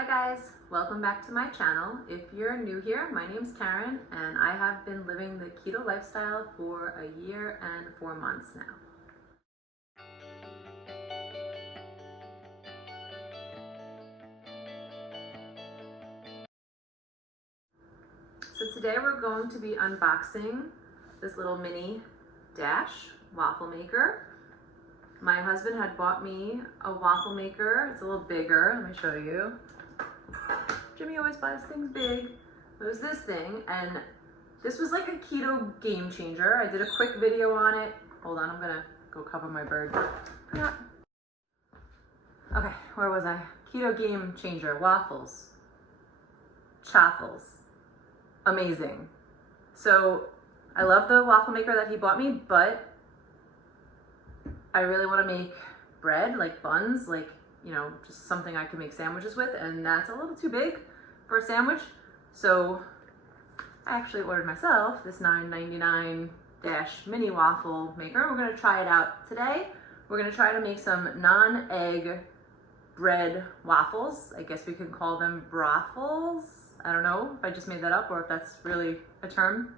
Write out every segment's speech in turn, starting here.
Hi guys, welcome back to my channel. If you're new here, my name's Karen and I have been living the keto lifestyle for a year and 4 months now. So today we're going to be unboxing this little mini Dash waffle maker. My husband had bought me a waffle maker. It's a little bigger, let me show you. Jimmy always buys things big. It was this thing, and this was like a keto game changer. I did a quick video on it. Hold on, I'm gonna go cover my bird. Forgot. Okay, where was I? Keto game changer, waffles. Chaffles. Amazing. So I love the waffle maker that he bought me, but I really want to make bread, like buns, like, you know, just something I can make sandwiches with, and that's a little too big for a sandwich. So I actually ordered myself this $9.99 Dash mini waffle maker. We're gonna try it out today. We're gonna try to make some non-egg bread waffles. I guess we can call them brothels. I don't know if I just made that up or if that's really a term,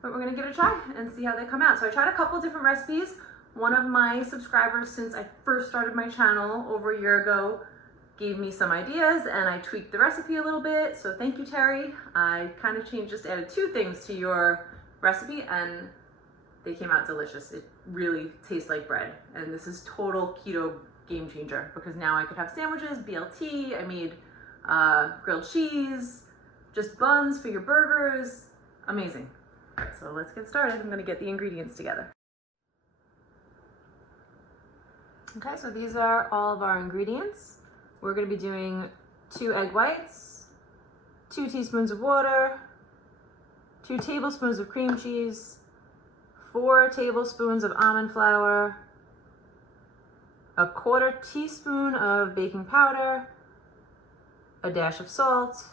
but we're gonna give it a try and see how they come out. So I tried a couple different recipes. One of my subscribers, since I first started my channel over a year ago, gave me some ideas and I tweaked the recipe a little bit. So thank you, Terry. I kind of changed, just added 2 things to your recipe and they came out delicious. It really tastes like bread. And this is total keto game changer because now I could have sandwiches, BLT, I made grilled cheese, just buns for your burgers. Amazing. All right, so let's get started. I'm gonna get the ingredients together. Okay, so these are all of our ingredients. We're gonna be doing 2 egg whites, 2 teaspoons of water, 2 tablespoons of cream cheese, 4 tablespoons of almond flour, 1/4 teaspoon of baking powder, a dash of salt.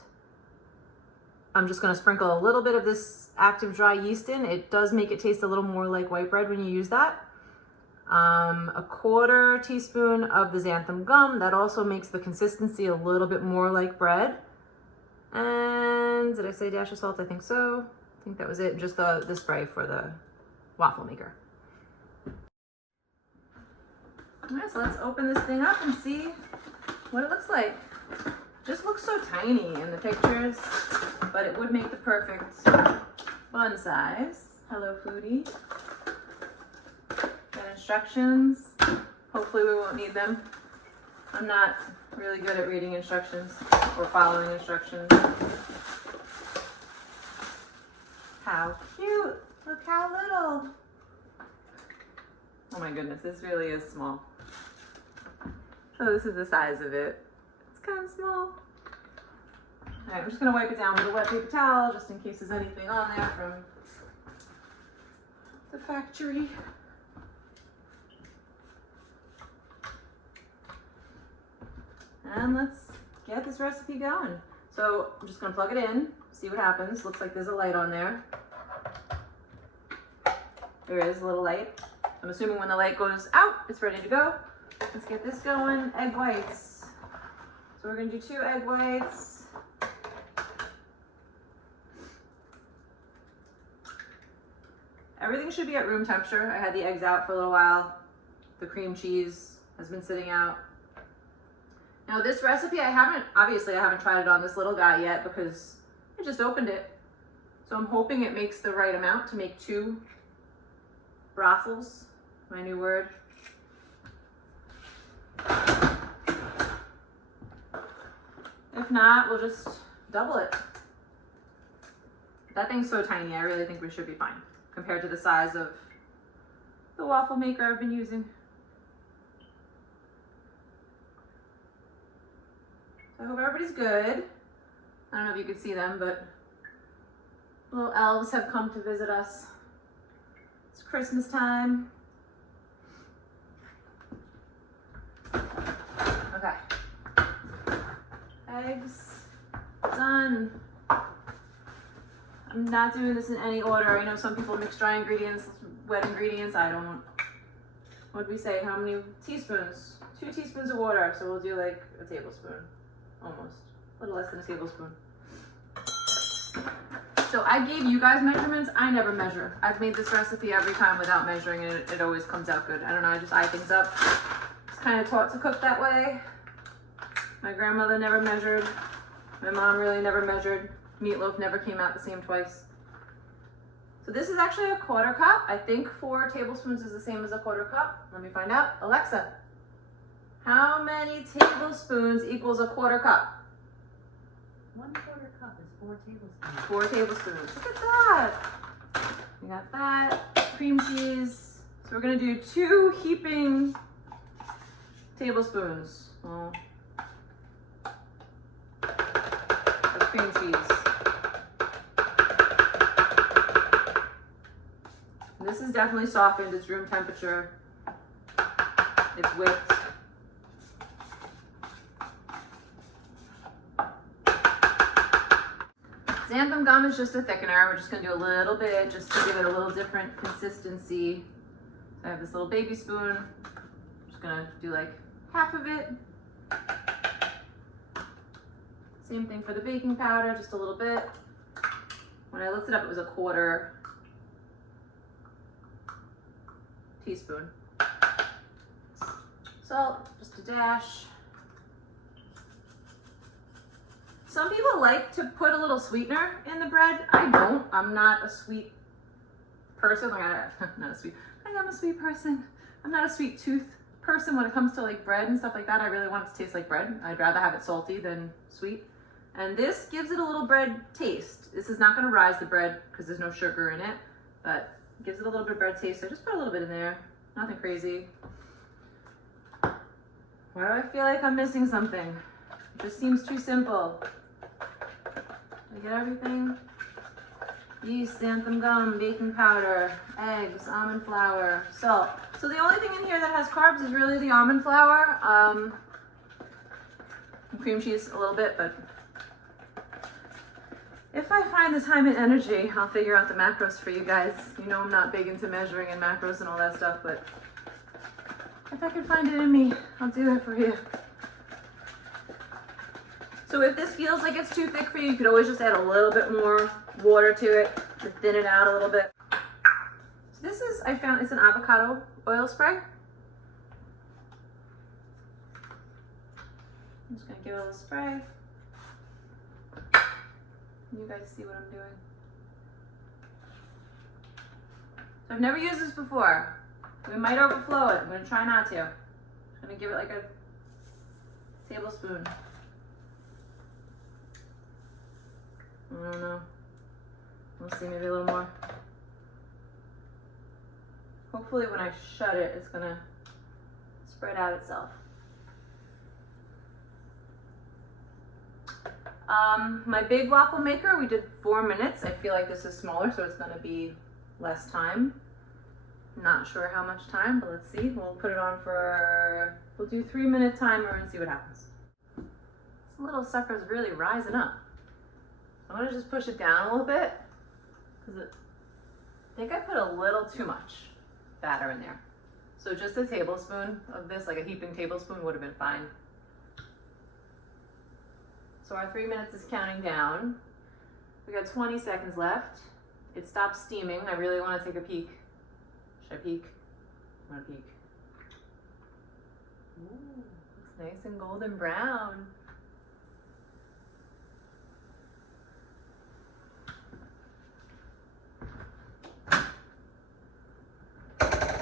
I'm just gonna sprinkle a little bit of this active dry yeast in. It does make it taste a little more like white bread when you use that. 1/4 teaspoon of the XANTHUM gum. That also makes the consistency a little bit more like bread. And did I say dash of salt? I think so. I think that was it. Just the spray for the waffle maker. All right, so let's open this thing up and see what it looks like. Just looks so tiny in the pictures, but it would make the perfect bun size. Hello, foodie. Instructions. Hopefully we won't need them. I'm not really good at reading instructions or following instructions. How cute! Look how little! Oh my goodness, this really is small. So this is the size of it. It's kind of small. Alright, I'm just going to wipe it down with a wet paper towel just in case there's anything on there from the factory. And let's get this recipe going. So I'm just gonna plug it in, see what happens. Looks like there's a light on there. There is a little light. I'm assuming when the light goes out, it's ready to go. Let's get this going. Egg whites. So we're gonna do 2 egg whites. Everything should be at room temperature. I had the eggs out for a little while. The cream cheese has been sitting out. Now this recipe, obviously I haven't tried it on this little guy yet because I just opened it. So I'm hoping it makes the right amount to make 2 brothels, my new word. If not, we'll just double it. That thing's so tiny, I really think we should be fine compared to the size of the waffle maker I've been using. I hope everybody's good. I don't know if you can see them, but little elves have come to visit us. It's Christmas time. Okay. Eggs done. I'm not doing this in any order. I know some people mix dry ingredients, wet ingredients. I don't. What did we say? How many teaspoons? 2 teaspoons of water. So we'll do like a tablespoon, almost. a little less than a tablespoon. So I gave you guys measurements. I never measure. I've made this recipe every time without measuring, and it always comes out good. I don't know, I just eye things up. Just kind of taught to cook that way. My grandmother never measured. My mom really never measured. Meatloaf never came out the same twice. So this is actually a 1/4 cup. I think 4 tablespoons is the same as a 1/4 cup. Let me find out. Alexa, how many tablespoons equals a 1/4 cup? 1/4 cup is 4 tablespoons. 4 tablespoons. Look at that. We got that. Cream cheese. So we're gonna do 2 heaping tablespoons. Well, of cream cheese. This is definitely softened. It's room temperature. It's whipped. Xanthum gum is just a thickener. We're just gonna do a little bit just to give it a little different consistency. So I have this little baby spoon. I'm just gonna do like half of it. Same thing for the baking powder, just a little bit. When I looked it up, it was a 1/4 teaspoon. Salt, just a dash. Some people like to put a little sweetener in the bread. I don't. I'm not a sweet person. Like I'm not a sweet. I'm a sweet person. I'm not a sweet tooth person when it comes to like bread and stuff like that. I really want it to taste like bread. I'd rather have it salty than sweet. And this gives it a little bread taste. This is not going to rise the bread because there's no sugar in it, but it gives it a little bit of bread taste. So just put a little bit in there. Nothing crazy. Why do I feel like I'm missing something? It just seems too simple. Did I get everything? Yeast, xanthan gum, baking powder, eggs, almond flour, salt. So the only thing in here that has carbs is really the almond flour. Cream cheese a little bit, but if I find the time and energy, I'll figure out the macros for you guys. You know I'm not big into measuring and macros and all that stuff, but if I can find it in me, I'll do it for you. So if this feels like it's too thick for you, you could always just add a little bit more water to it to thin it out a little bit. So this is, I found, it's an avocado oil spray. I'm just gonna give it a little spray. You guys see what I'm doing. So I've never used this before. We might overflow it. I'm gonna try not to. I'm gonna give it like a tablespoon. I don't know. We'll see, maybe a little more. Hopefully when I shut it, it's gonna spread out itself. My big waffle maker, we did 4 minutes. I feel like this is smaller, so it's gonna be less time. Not sure how much time, but let's see. We'll put it on for, we'll do 3-minute timer and see what happens. This little sucker's really rising up. I'm gonna just push it down a little bit, because I think I put a little too much batter in there. So just a tablespoon of this, like a heaping tablespoon, would have been fine. So our 3 minutes is counting down. We got 20 seconds left. It stopped steaming. I really want to take a peek. Should I peek? I want to peek. Ooh, looks nice and golden brown.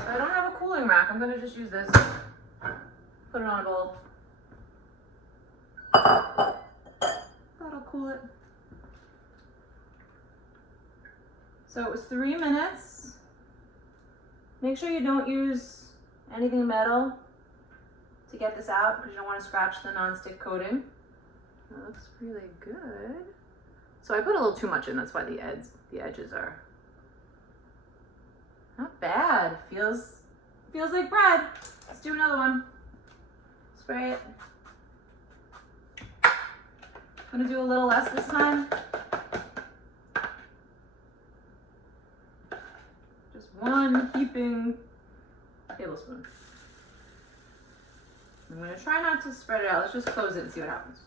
I don't have a cooling rack. I'm gonna just use this. Put it on a bowl. That'll cool it. So it was 3 minutes. Make sure you don't use anything metal to get this out because you don't want to scratch the nonstick coating. That looks really good. So I put a little too much in. That's why the edges are not bad. Feels like bread. Let's do another one. Spray it. I'm gonna do a little less this time. Just 1 heaping tablespoon. I'm gonna try not to spread it out. Let's just close it and see what happens.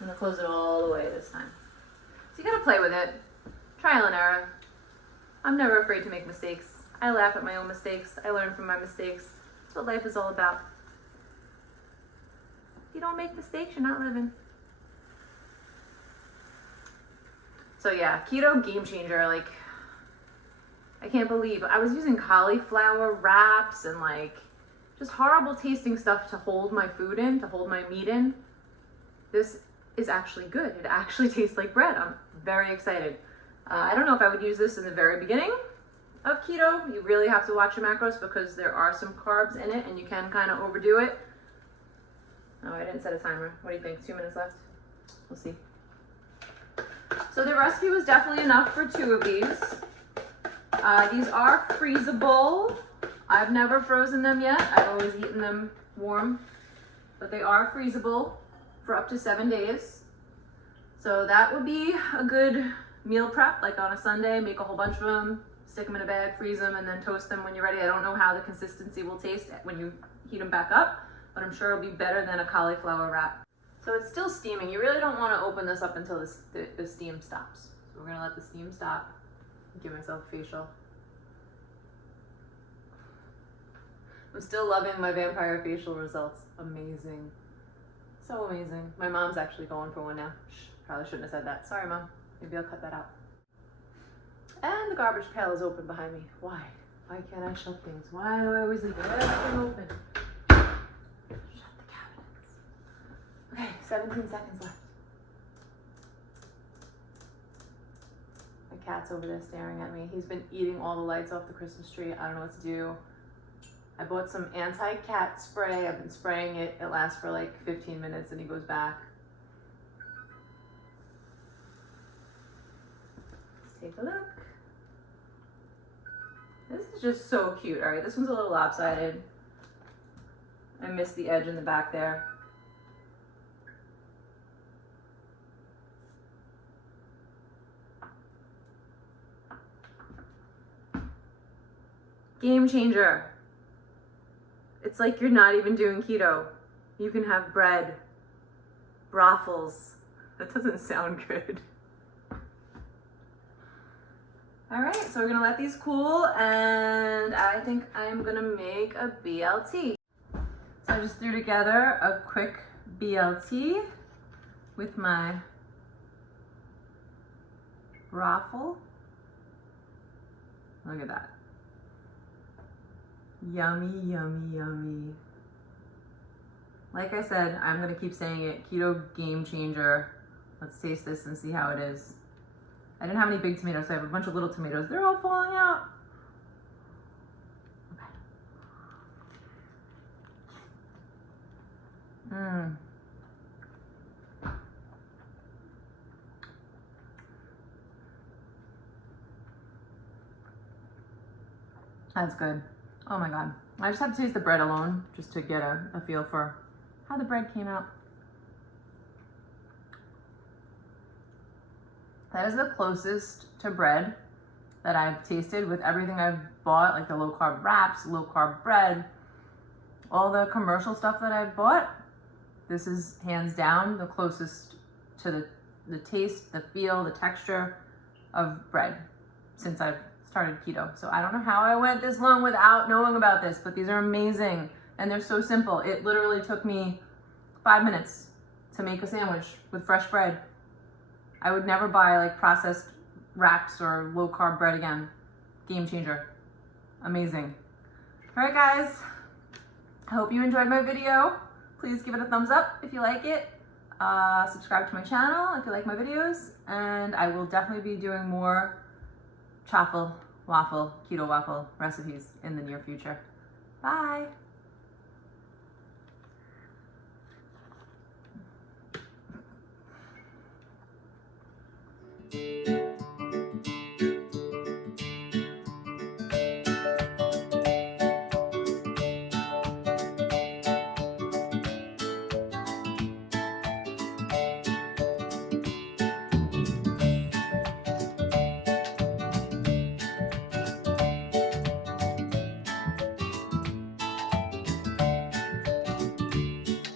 I'm gonna close it all the way this time. So you gotta play with it. Trial and error. I'm never afraid to make mistakes. I laugh at my own mistakes. I learn from my mistakes. That's what life is all about. If you don't make mistakes, you're not living. So yeah, keto game changer. Like, I can't believe I was using cauliflower wraps and like just horrible tasting stuff to hold my food in, to hold my meat in. This is actually good. It actually tastes like bread. I'm very excited. I don't know if I would use this in the very beginning of keto. You really have to watch your macros because there are some carbs in it and you can kind of overdo it. Oh, I didn't set a timer. What do you think? 2 minutes left? We'll see. So the recipe was definitely enough for 2 of these. These are freezable. I've never frozen them yet. I've always eaten them warm, but they are freezable for up to 7 days. So that would be a good meal prep, like on a Sunday, make a whole bunch of them, stick them in a bag, freeze them, and then toast them when you're ready. I don't know how the consistency will taste when you heat them back up, but I'm sure it'll be better than a cauliflower wrap. So it's still steaming. You really don't want to open this up until the steam stops. So we're gonna let the steam stop. Give myself a facial. I'm still loving my vampire facial results. Amazing. So amazing. My mom's actually going for one now. Shh, probably shouldn't have said that. Sorry, Mom. Maybe I'll cut that out. And the garbage pail is open behind me. Why? Why can't I shut things? Why do I always leave everything open? Shut the cabinets. Okay, 17 seconds left. My cat's over there staring at me. He's been eating all the lights off the Christmas tree. I don't know what to do. I bought some anti-cat spray. I've been spraying it. It lasts for like 15 minutes and he goes back. Let's take a look. This is just so cute. All right, this one's a little lopsided. I missed the edge in the back there. Game changer. It's like you're not even doing keto. You can have bread, waffles. That doesn't sound good. All right, so we're gonna let these cool and I think I'm gonna make a BLT. So I just threw together a quick BLT with my Waffle. Look at that. Yummy, yummy, yummy. Like I said, I'm gonna keep saying it, keto game changer. Let's taste this and see how it is. I didn't have any big tomatoes, so I have a bunch of little tomatoes. They're all falling out. Mmm. That's good. Oh my God. I just have to taste the bread alone just to get a feel for how the bread came out. That is the closest to bread that I've tasted with everything I've bought, like the low carb wraps, low carb bread, all the commercial stuff that I've bought. This is hands down the closest to the taste, the feel, the texture of bread since I've started keto. So I don't know how I went this long without knowing about this, but these are amazing and they're so simple. It literally took me 5 minutes to make a sandwich with fresh bread. I would never buy like processed wraps or low carb bread again. Game changer. Amazing. All right, guys. I hope you enjoyed my video. Please give it a thumbs up if you like it. Subscribe to my channel if you like my videos. And I will definitely be doing more Chaffle, waffle, keto waffle recipes in the near future. Bye.